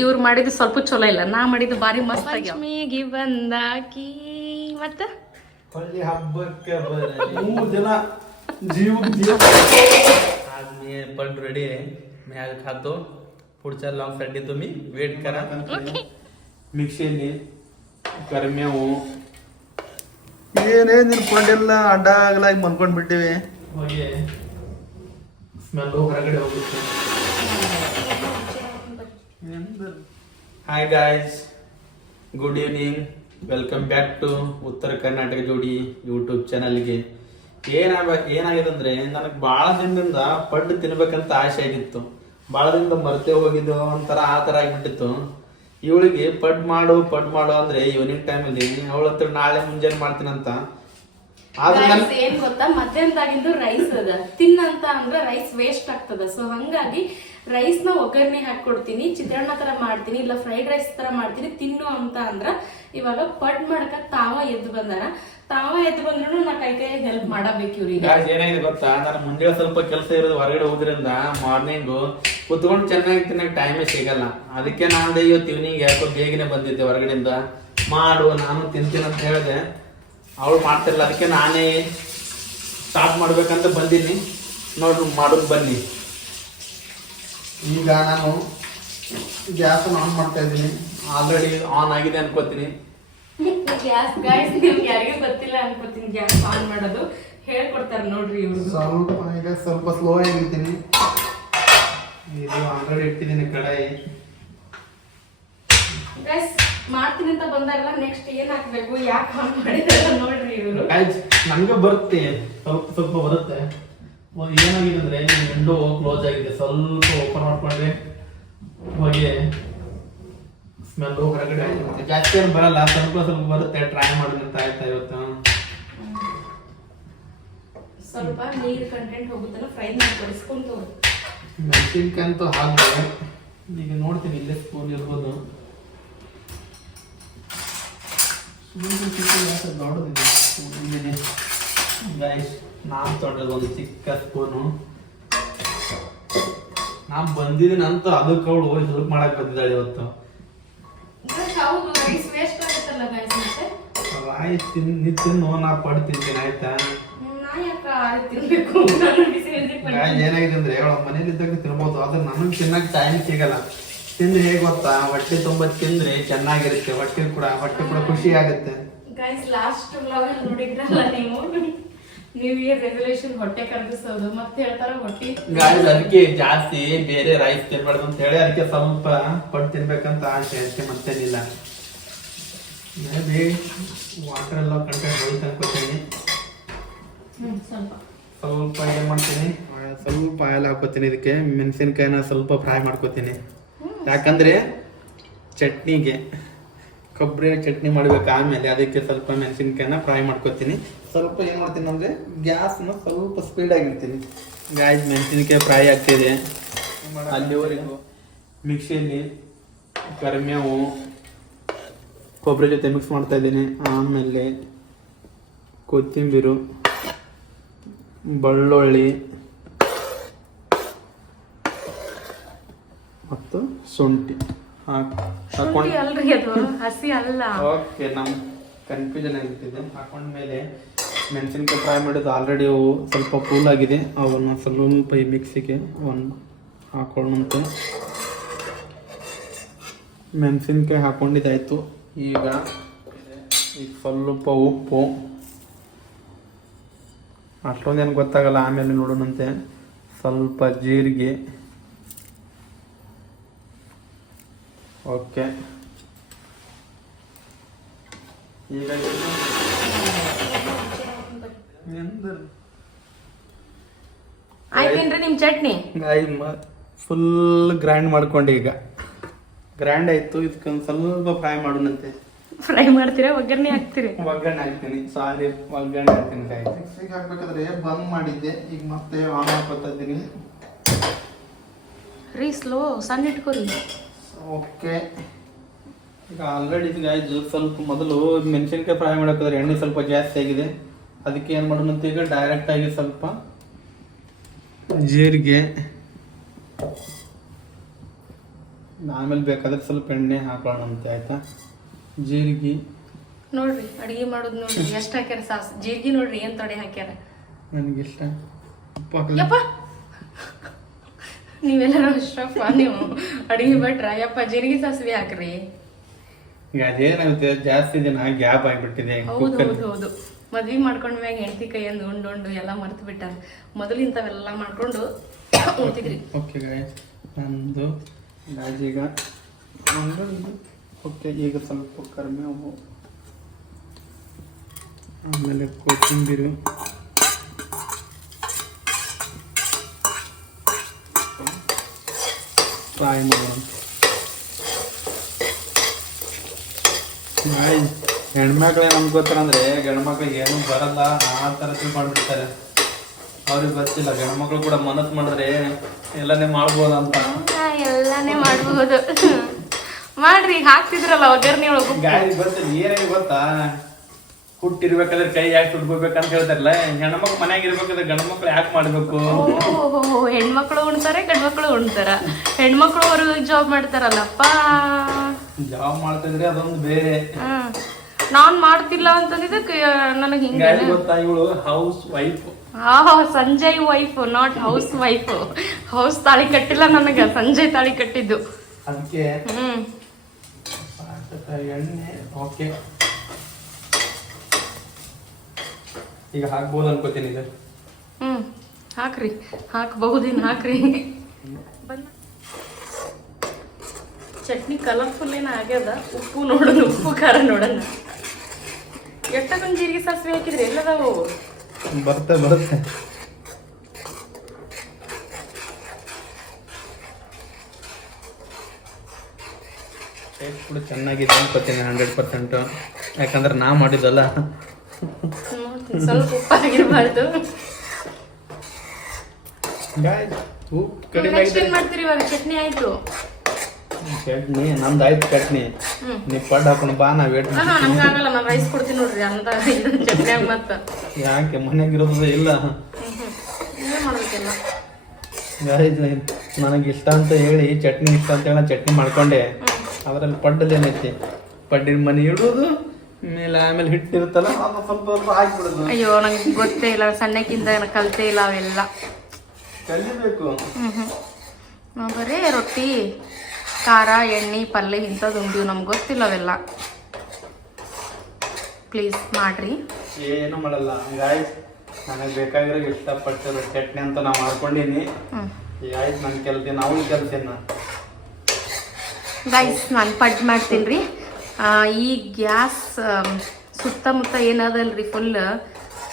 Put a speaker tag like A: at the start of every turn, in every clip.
A: ಇವ್ರು ಮಾಡಿದ್ದು ಸ್ವಲ್ಪ ಚಲೋ ಇಲ್ಲ. ನಾ ಮಾಡಿದ್ದು ಭಾರಿ ಮಸ್ತ್ ಲಕ್ಷ್ಮಿಗೆ ಬಂದಾಕಿ ಮತ್ತ?
B: ಹೊಳ್ಳಿ ಹಬ್ಬಕ್ಕೆ
C: ಮೂರು ಜನ
B: ಜೀವ ಜೀವ. ಆದ್ಮೇಲೆ ಪಲ್ಟ್ ರೆಡಿ ಮ್ಯಾಗ ಖಾತು ಪುಡ್ಚರ್ ಲಾಂಗ್ ಸಡ್ಡಿ ತುಂಬಿ ವೇಟ್ ಕರ. ಮಿಕ್ಸಿಯಲ್ಲಿ ಕರ್ಮೇವು
C: ಏನೇ ನಿಲ್ಕೊಂಡಿಲ್ಲ ಅಡ್ಡ ಆಗಲಾಗಿ ಮನ್ಕೊಂಡ್ಬಿಟ್ಟಿವಿ
B: ಹೋಗಿ. ಸ್ಮೆಲ್ ಹೊರಗಡೆ ಹೋಗುತ್ತೆ hi guys good evening welcome back to Uttara Karnataka ಜೋಡಿ ಯೂಟ್ಯೂಬ್ ಚಾನಲ್ಗೆ ಏನಾಗ ಏನಾಗಿದೆ ಅಂದರೆ ನನಗೆ ಭಾಳ ದಿನದಿಂದ ಪಡ್ಡು ತಿನ್ಬೇಕಂತ ಆಸೆ ಆಗಿತ್ತು. ಭಾಳ ದಿನದಿಂದ ಮರ್ತೆ ಹೋಗಿದ್ದು ಒಂಥರ ಆ ಥರ ಆಗಿಬಿಟ್ಟಿತ್ತು. ಇವಳಿಗೆ ಪಡ್ ಮಾಡು ಪಡ್ ಮಾಡು ಅಂದ್ರೆ ಈವ್ನಿಂಗ್ ಟೈಮಲ್ಲಿ ಅವಳ ಹತ್ರ ನಾಳೆ ಮುಂಜಾನೆ ಮಾಡ್ತೀನಂತ
A: ಏನ್ ಗೊತ್ತಾ? ಮಧ್ಯಾಹ್ನದಾಗಿಂದು ರೈಸ್ ಅದ. ತಿನ್ನಂತ ಅಂದ್ರೆ ರೈಸ್ ವೇಸ್ಟ್ ಆಗ್ತದ. ಸೊ ಹಂಗಾಗಿ ರೈಸ್ನ ಒಗ್ಗರಣೆ ಹಾಕೊಡ್ತೀನಿ ಚಿತ್ರಾನ್ನ ತರ ಮಾಡ್ತೀನಿ, ಇಲ್ಲ ಫ್ರೈಡ್ ರೈಸ್ ತರ ಮಾಡ್ತೀನಿ, ತಿನ್ನು ಅಂತ ಅಂದ್ರ ಇವಾಗ ಪಡ್ ಮಾಡಕ ತಾವ ಎದ್ದು ಬಂದಾರ ತಾವ ಎದ್ದು ಬಂದ್ರು ನಾ ಕೈ ಕೈ ಹೆಲ್ಪ್ ಮಾಡಬೇಕು ಇವ್ರಿಗೆ.
B: ಏನಾಗಿದೆ ಗೊತ್ತಾ? ನಾನು ಮುಂಜಾನೆ ಸ್ವಲ್ಪ ಕೆಲಸ ಇರೋದು ಹೊರಗಡೆ ಹೋದ್ರಿಂದ ಮಾರ್ನಿಂಗು ಕುತ್ಕೊಂಡು ಚೆನ್ನಾಗಿ ತಿನ್ನಕ್ಕೆ ಟೈಮೇ ಸಿಗಲ್ಲ. ಅದಕ್ಕೆ ನಾನು ಇವತ್ತು ಇವ್ನಿಂಗ್ ಯಾಕೋ ಬೇಗನೆ ಬಂದಿದ್ದೆ ಹೊರಗಡೆಯಿಂದ. ಮಾಡು, ನಾನು ತಿಂತೀನಿ ಅಂತ ಹೇಳಿದೆ. ಅವಳು ಮಾಡ್ತಿರಲ್ಲ ಅದಕ್ಕೆ ನಾನೇ ಸ್ಟಾರ್ಟ್ ಮಾಡ್ಬೇಕಂತ ಬಂದೀನಿ. ನೋಡ್ರಿ ಮಾಡೋದು ಬನ್ನಿ.
C: ಈಗ ನಾನು ಗ್ಯಾಸ್ ಆನ್ ಮಾಡ್ತಾ ಇದ್ದೀನಿ.
B: ಆಲ್ರೆಡಿ ಆನ್ ಆಗಿದೆ ಅನ್ಕೋತೀನಿ.
A: ಗ್ಯಾಸ್ ಗೈಸ್ ನಿಮ್ಗೆ ಯಾರಿಗೂ ಗೊತ್ತಿಲ್ಲ ಅನ್ಕೋತೀನಿ ಗ್ಯಾಸ್ ಆನ್ ಮಾಡೋದು. ಹೇಳ್ಕೊಡ್ತಾರೆ ನೋಡ್ರಿ ಇವ್ರು.
C: ಸ್ವಲ್ಪ ಈಗ ಸ್ವಲ್ಪ ಸ್ಲೋ ಆಗಿರ್ತೀನಿ
B: ಇದು ಆಲ್ರೆಡಿ ಇಟ್ಟಿದ್ದೀನಿ ಕಡಾಯಿ.
A: ಗೈಸ್ ಮಾಡ್ತೀನಿ ಅಂತ ಬಂದಾಗ ನೆಕ್ಸ್ಟ್ ಏನ್ ಹಾಕ್ಬೇಕು? ಯಾಕೆ ಆನ್ ಮಾಡಿದಾರ ನೋಡ್ರಿ ಇವರು.
B: ಗಾಯ್ಸ್ ನಂಗೆ ಬರುತ್ತೆ. ಸ್ವಲ್ಪ ಸ್ವಲ್ಪ ಬರುತ್ತೆ. ಏನಾಗಿದೆ ಅಂದ್ರೆ ವಿಂಡೋ ಕ್ಲೋಸ್ ಆಗಿದೆ. ಸ್ವಲ್ಪ ಓಪನ್ ಮಾಡ್ಕೊಂಡ್ರೆ ಹೋಗಿ ಸ್ಮೆಲ್ ಹೊರಗಡೆ ಆಗುತ್ತೆ ಜಾಸ್ತಿ ಏನು ಬರಲ್ಲ. ಸ್ವಲ್ಪ ಸ್ವಲ್ಪ ಬರುತ್ತೆ. ಟ್ರೈ ಮಾಡಿದ್ರೆ ತಾಯ್ತಾ ಆಯ್ತಾ ಇವತ್ತು?
A: ಸ್ವಲ್ಪ ನೀರು ಕಂಟೆಂಟ್ ಹೋಗುತ್ತಲ್ಲ ಫ್ರೈ ಮಾಡಿ ಕಳಿಸ್ಕೊಂತ
B: ಮೆಣಸಿನ್ಕಾಯಿ ಅಂತೂ ಹಾಕ್ದೆ ಈಗ ನೋಡ್ತೀನಿ ಇಲ್ಲೇ ಸ್ಪೂನ್ ಇರ್ಬೋದು. ಗೈಸ್ ನಾನು ಒಂದು ಚಿಕ್ಕ ಸ್ಪೂನು ನಾನು ಬಂದಿದ್ದೀನಿ ಅಂತ ಅದಕ್ಕೆ ಅವಳು ಹೆಲ್ಪ್ ಮಾಡಕ್ ಬಂದಿದ್ದಾಳೆ ಇವತ್ತು. ನಾ ಆಯ್ತಾ?
A: ಹ್ಮ್, ನಾ ಯಾಕ ಆ ರೀತಿ ತಿನ್ಬೇಕು? ನಾನು ಬಿಸಿ ಬಿಸಿ ಪಲ್ಯ.
B: ಗಾಯ ಏನಾಗಿದೆ ಅಂದ್ರೆ ಅವಳ ಮನೇಲಿ ಇದ್ದಾಗ ತಿನ್ಬೋದು ಆದ್ರೆ ನನಗೆ ತಿನ್ನಕ್ ಟೈಮ್ ಸಿಗಲ್ಲ. ತಿಂದ್ರೆ ಹೇಗೆ ಗೊತ್ತಾ? ಹೊಟ್ಟೆ ತುಂಬ ತಿಂದ್ರೆ ಚೆನ್ನಾಗಿರುತ್ತೆ ಹೊಟ್ಟೆ ಕೂಡ ಹೊಟ್ಟೆ ಕೂಡ ಖುಷಿ ಆಗುತ್ತೆ.
A: ಲಾಸ್ಟ್ ನೋಡಿದ್ರಲ್ಲ ನೀವು? ನ್ಯೂ ಇಯರ್ ರೆಸಲ್ಯೂಷನ್ ಹೊಟ್ಟೆ ಕರಗಿಸೋದು ಮತ್ತೆ ಹೇಳ್ತಾರ ಹೊಟ್ಟಿ?
B: ಗಾಯ್ಸ್ ಅದಕ್ಕೆ ಜಾಸ್ತಿ ಬೇರೆ ರೈಸ್ ತಿನ್ಬಾರ್ದು ಅಂತ ಹೇಳಿ ಅದಕ್ಕೆ ಸ್ವಲ್ಪ ಪಟ್ಟು ತಿನ್ಬೇಕಂತ ಆಸೆ ಅದಕ್ಕೆ ಮತ್ತೇನಿಲ್ಲ. ಮೇಬಿ ವಾಟರ್ ಎಲ್ಲ ಕಂಟೆಂಟ್ ಹೋಯ್ತು ಅನ್ಕೋತೀನಿ
A: ಹ್ಮ್ ಸ್ವಲ್ಪ.
B: ಸ್ವಲ್ಪ ಏನ್ ಮಾಡ್ತೀನಿ. ಸ್ವಲ್ಪ ಆಯಿಲ್ ಹಾಕೋತೀನಿ ಇದಕ್ಕೆ. ಮೆಣಸಿನ್ಕಾಯಿನ ಸ್ವಲ್ಪ ಫ್ರೈ ಮಾಡ್ಕೋತೀನಿ. ಯಾಕಂದ್ರೆ ಚಟ್ನಿಗೆ ಕೊಬ್ಬರಿ ಚಟ್ನಿ ಮಾಡ್ಬೇಕು ಆಮೇಲೆ ಅದಕ್ಕೆ ಸ್ವಲ್ಪ ಮೆಣಸಿನ್ಕಾಯಿನ ಫ್ರೈ ಮಾಡ್ಕೋತೀನಿ. ಸ್ವಲ್ಪ ಏನು ಮಾಡ್ತೀನಿ ಅಂದ್ರೆ ಗ್ಯಾಸ್ನ ಸ್ವಲ್ಪ ಸ್ಪೀಡ್ ಆಗಿರ್ತೀನಿ. ಗ್ಯಾಸ್ ಮೆಣಸಿನಕಾಯಿ ಫ್ರೈ ಆಗ್ತಿದೆ. ಅಲ್ಲಿವರೆಗೂ ಮಿಕ್ಸಿಯಲ್ಲಿ ಕರಿಮೇವು ಕೊಬ್ಬರಿ ಜೊತೆ ಮಿಕ್ಸ್ ಮಾಡ್ತಾ ಇದ್ದೀನಿ. ಆಮೇಲೆ ಕೊತ್ತಂಬರಿ ಬೆಳ್ಳುಳ್ಳಿ ಮತ್ತು ಶುಂಠಿ. ಹಾಕಿ ಹಾಕೊಂಡು
A: ಹಸಿ ಅಲ್ಲ.
B: ಓಕೆ ನಮ್ಮ ಕನ್ಫ್ಯೂಷನ್ ಆಗಿರ್ತಿದ್ದೆ ಹಾಕೊಂಡ್ಮೇಲೆ ಮೆಣಸಿನ್ಕಾಯಿ ಫ್ರೈ ಮಾಡಿದ್ದು ಆಲ್ರೆಡಿ ಅವು ಸ್ವಲ್ಪ ಆಗಿದೆ. ಅವನ್ನ ಸ್ವಲ್ಪ ಈ ಮಿಕ್ಸಿಗೆ ಒಂದು ಹಾಕೊಳ್ಳುವಂತೆ. ಮೆಣಸಿನ್ಕಾಯಿ ಹಾಕೊಂಡಿದ್ದಾಯ್ತು. ಈಗ ಈಗ ಸ್ವಲ್ಪ ಉಪ್ಪು. ಅಷ್ಟೊಂದೇನು ಗೊತ್ತಾಗಲ್ಲ, ಆಮೇಲೆ ನೋಡೋಣಂತೆ. ಸ್ವಲ್ಪ ಜೀರಿಗೆ. ಓಕೆ ಈಗ
A: ಆಯ್ತೇನ್ರಿ ನಿಮ್ ಚಟ್ನಿ?
B: ಗಾಯಿ ಫುಲ್ ಗ್ರ್ಯಾಂಡ್ ಮಾಡ್ಕೊಂಡು ಈಗ. ಗ್ರ್ಯಾಂಡ್ ಆಯ್ತು ಇದಕ್ಕೊಂದು ಸ್ವಲ್ಪ ಫ್ರೈ ಮಾಡೋಣಂತೆ.
A: ಫ್ರೈ ಮಾಡ್ತೀರಾ? ಒಗ್ಗರಣೆ ಹಾಕ್ತೀರಿ?
B: ಒಗ್ಗರಣೆ ಹಾಕ್ತೀನಿ. ಸಾರಿ ಒಗ್ಗರಣೆ ಹಾಕ್ತೀನಿ ಕಾಯಿ
C: ಮಿಕ್ಸಿಗೆ ಹಾಕ್ಬೇಕಾದ್ರೆ ಬಂದ್ ಮಾಡಿದ್ದೆ. ಈಗ ಮತ್ತೆ ಆನ್ ಹಾಕೋತಾ ಇದ್ದೀನಿ.
A: ರೀ ಸ್ಲೋ ಸಣ್ಣ ಇಟ್ಕೋರಿ
C: ಓಕೆ
B: ಈಗ ಆಲ್ರೆಡಿ ಗಾಯ್ಸ್ ಸ್ವಲ್ಪ ಮೊದಲು ಮೆಣಸಿನ್ಕಾಯಿ ಫ್ರೈ ಮಾಡೋಕ್ಕಾದ್ರೆ ಎಣ್ಣೆ ಸ್ವಲ್ಪ ಜಾಸ್ತಿ ಆಗಿದೆ. ಅದಕ್ಕೆ ಏನು ಮಾಡೋಣಂತ ಈಗ ಡೈರೆಕ್ಟ್ ಆಗಿ ಸ್ವಲ್ಪ ಜೀರಿಗೆ. ಆಮೇಲೆ ಬೇಕಾದ್ರೆ ಸ್ವಲ್ಪ ಎಣ್ಣೆ ಹಾಕೋಣ ಅಂತ ಆಯ್ತಾ? ಜೀರಿಗೆ.
A: ನೋಡ್ರಿ ಅಡಿಗೆ ಮಾಡೋದು ನೋಡ್ರಿ ಎಷ್ಟ್ ಹಾಕ್ಯಾರ ಸಾಸ್ ಜೀರಿಗೆ ನೋಡ್ರಿ ಏನ್ ತೊಡೆ ಹಾಕ್ಯಾರ?
B: ನನಗಿಷ್ಟ. ಇಷ್ಟ ಹಾಕಲ್ಲ.
A: ಯಪ್ಪ! ನೀವೆಲ್ಲರೂ ಅಷ್ಟಪ್ಪ ನೀವು ಅಡಿಗೆ ಯಪ್ಪ ಜೀರಿಗೆ ಸಾಸಿವೆ ಹಾಕ್ರಿ.
B: ಈಗ ಅದೇನಾಗುತ್ತೆ ಜಾಸ್ತಿ ದಿನ ಗ್ಯಾಪ್ ಆಗಿಬಿಟ್ಟಿದೆ
A: ಹೌದು ಹೌದು ಹೌದು. ಮದ್ವಿ ಮಾಡ್ಕೊಂಡ್ ಮ್ಯಾಗ ಹೆಂಡತಿ ಕೈಯಿಂದ ಉಂಡು ಉಂಡು ಎಲ್ಲ ಮರ್ತು ಬಿಟ್ಟಾರ. ಮೊದಲು ಇಂಥವೆಲ್ಲ ಮಾಡ್ಕೊಂಡು ಉಣ್ತಿದ್ರಿ
B: ಓಕೆ ಗಾಯ್ಸ್ ಒಂದು ಗಾಜೀಗ ಓಕೆ ಈಗ ಸ್ವಲ್ಪ ಕರಿಬೇವು ಆಮೇಲೆ ಕೊತ್ತಂಬರಿ. ಫ್ರೈ ಮಾಡೋಣ. ಗಾಯ್ಸ್ ಹೆಣ್ಮಕ್ಳು ನಮ್ಗೆ ಗೊತ್ತಂದ್ರೆ ಅಂದ್ರೆ ಗಂಡ್ಮಕ್ಳಿಗೆ ಏನು ಬರಲ್ಲ ಆ ಥರ ತಿಳ್ಕೊಂಡ್ಬಿಡ್ತಾರೆ. ಅವ್ರಿಗೆ ಗೊತ್ತಿಲ್ಲ ಗಂಡ್ಮಕ್ಳು ಕೂಡ ಮನಸ್ಸು ಮಾಡಿದ್ರೆ ಎಲ್ಲನೇ ಮಾಡ್ಬೋದಂತ. ಅಂತ
A: ಎಲ್ಲಾನೇ ಮಾಡ್ಬೋದು. ಮಾಡ್ರಿ ಹಾಕ್ತಿದ್ರಲ್ಲ ಒಗ್ಗರಣೆ ಒಳಗು.
B: ಗಾಡಿ ಗೊತ್ತಿಲ್ಲ ಏನಾಗಿ ಗೊತ್ತಾ? ಹುಟ್ಟಿರ್ಬೇಕಾದ್ರೆ ಕೈ ಯಾಕೆ ಸುಟ್ಕೋಬೇಕಂತ ಹೇಳ್ತಾರಲ್ಲ ಹೆಣ್ಮಕ್ಳು ಮನ್ಯಾಗ ಇರ್ಬೇಕಾದ್ರೆ ಗಂಡ್ಮಕ್ಳು ಯಾಕೆ ಮಾಡ್ಬೇಕು?
A: ಹೆಣ್ಮಕ್ಳು ಉಣ್ತಾರೆ ಗಂಡ್ಮಕ್ಳು ಉಣ್ತಾರ. ಹೆಣ್ಮಕ್ಳು ಅವ್ರಿಗೆ ಜಾಬ್ ಮಾಡ್ತಾರಲ್ಲಪ್ಪ.
B: ಜಾಬ್ ಮಾಡ್ತಿದ್ರೆ ಅದೊಂದು ಬೇರೆ.
A: ನಾನ್ ಮಾಡ್ತಿಲ್ಲ ಅಂತಂದಿದ್ದಕ್ಕೆ ನನಗೆ ಹಿಂಗೆ
B: ಗಾಡಿ ಗೊತ್ತಾ ಇವಳು ಹೌಸ್ ವೈಫ್
A: ಹಾ Sanjay wife not house wife house ತಾಳಿ ಕಟ್ಟಿಲ್ಲ ನನಗೆ ಸಂಜಯ್ ತಾಳಿ ಕಟ್ಟಿದ್ದು.
B: ಅದಕ್ಕೆ
A: ಹ್ಮ್.
B: ಎಣ್ಣೆ ಓಕೆ ಈಗ ಹಾಕ್ಬೋದು ಅನ್ಕೋತೀನಿ ಸರ್.
A: ಹ್ಮ್. ಹಾಕ್ರಿ. ಹಾಕ್ಬಹುದಿನ್ ಹಾಕ್ರಿ. ಚಟ್ನಿ ಕಲರ್ಫುಲ್ ಏನ ಆಗ್ಯದ? ಉಪ್ಪು ನೋಡೋಣ ಉಪ್ಪು ಖಾರ ನೋಡೋಣ. ಎಷ್ಟಕ್ಕೊಂದು ಜೀರಿಗೆ ಸಾಸಿವೆ ಹಾಕಿದ್ರಿ ಎಲ್ಲದಾವು?
B: ಬರುತ್ತೆ ಬರುತ್ತೆ. ಟೇಸ್ಟ್ ಕೂಡ ಚೆನ್ನಾಗಿದೆ ಅನ್ಕೋತೀನಿ ಹಂಡ್ರೆಡ್ ಪರ್ಸೆಂಟು ಯಾಕಂದ್ರೆ ನಾ ಮಾಡಿದ್ದಲ್ಲ.
A: ಸ್ವಲ್ಪ ಉಪ್ಪು ಆಗಿರ್ಬಾರ್ದು
B: ಗಾಯ್ಸ್ ಉಪ್ಪು ಕಡಿಮೆ
A: ಮಾಡ್ತೀರಿ ಇವಾಗ? ಚಟ್ನಿ ಆಯ್ತು.
B: ಚಟ್ನಿ ನಮ್ದು ಆಯ್ತು ಚಟ್ನಿ
A: ನೀ.
B: ನೀವು ಪಡ್ ಹಾಕೊಂಡು ಬಾ ನಾ ವೇಟ್
A: ಹಾ ನಮ್ಗೆ ಆಗಲ್ಲ ನಾನು ರೈಸ್ ಕೊಡ್ತೀನಿ ನೋಡ್ರಿ ಅಂತ ಮತ್ತೆ.
B: ಯಾಕೆ ಮನೆಗೆ ಇರೋದು ಇಲ್ಲ.
A: ನೀವೇ
B: ನನಗೆ ಇಷ್ಟ ಅಂತ ಹೇಳಿ ಚಟ್ನಿ ಇಷ್ಟ ಅಂತ ಹೇಳಿ ಚಟ್ನಿ ಮಾಡ್ಕೊಂಡೆ. ಅದರಲ್ಲಿ ಪಡ್ಡಲ್ಲಿ ಏನೈತಿ? ಪಡ್ಡಿನ ಮನೆ ಇಡೋದು ಆಮೇಲೆ ಆಮೇಲೆ ಹಿಟ್ಟಿರುತ್ತಲ್ಲ ಇರುತ್ತಲ್ಲ ಸ್ವಲ್ಪ ಸ್ವಲ್ಪ ಹಾಕ್ಬಿಡೋದು.
A: ಅಯ್ಯೋ ನಂಗೆ ಗೊತ್ತೇ ಇಲ್ಲ ಸಣ್ಣಕ್ಕಿಂತ ಕಲ್ತೇ ಇಲ್ಲ ಅವೆಲ್ಲ.
B: ಕಲಿಬೇಕು.
A: ಹ್ಮ್ ಹ್ಮ್. ಬರೀ ರೊಟ್ಟಿ. ಖಾರ ಎಣ್ಣೆ ಪಲ್ಯ ಇಂಥದ್ದು ಉಂಡಿವಿ ನಮ್ಗೆ ಗೊತ್ತಿಲ್ಲ ಅವೆಲ್ಲ. ಪ್ಲೀಸ್ ಮಾಡ್ರಿ.
B: ಏನು ಮಾಡಲ್ಲ. ನನಗೆ ಬೇಕಾಗಿರೋ ಇಷ್ಟಪಟ್ಟಿರೋ ಚಟ್ನಿ ಅಂತ ನಾ ಮಾಡ್ಕೊಂಡಿನಿ. ಆಯ್ತು ನನ್ನ ಕೆಲ್ತೀನಿ ಅವ್ನು ಕೆಲ್ಸಿನ
A: ಗೈಸ್ ನಾನು ಪಡ್ ಮಾಡ್ತೀನಿ ರೀ ಈ ಗ್ಯಾಸ್ ಸುತ್ತಮುತ್ತ ಏನದಲ್ರಿ ಫುಲ್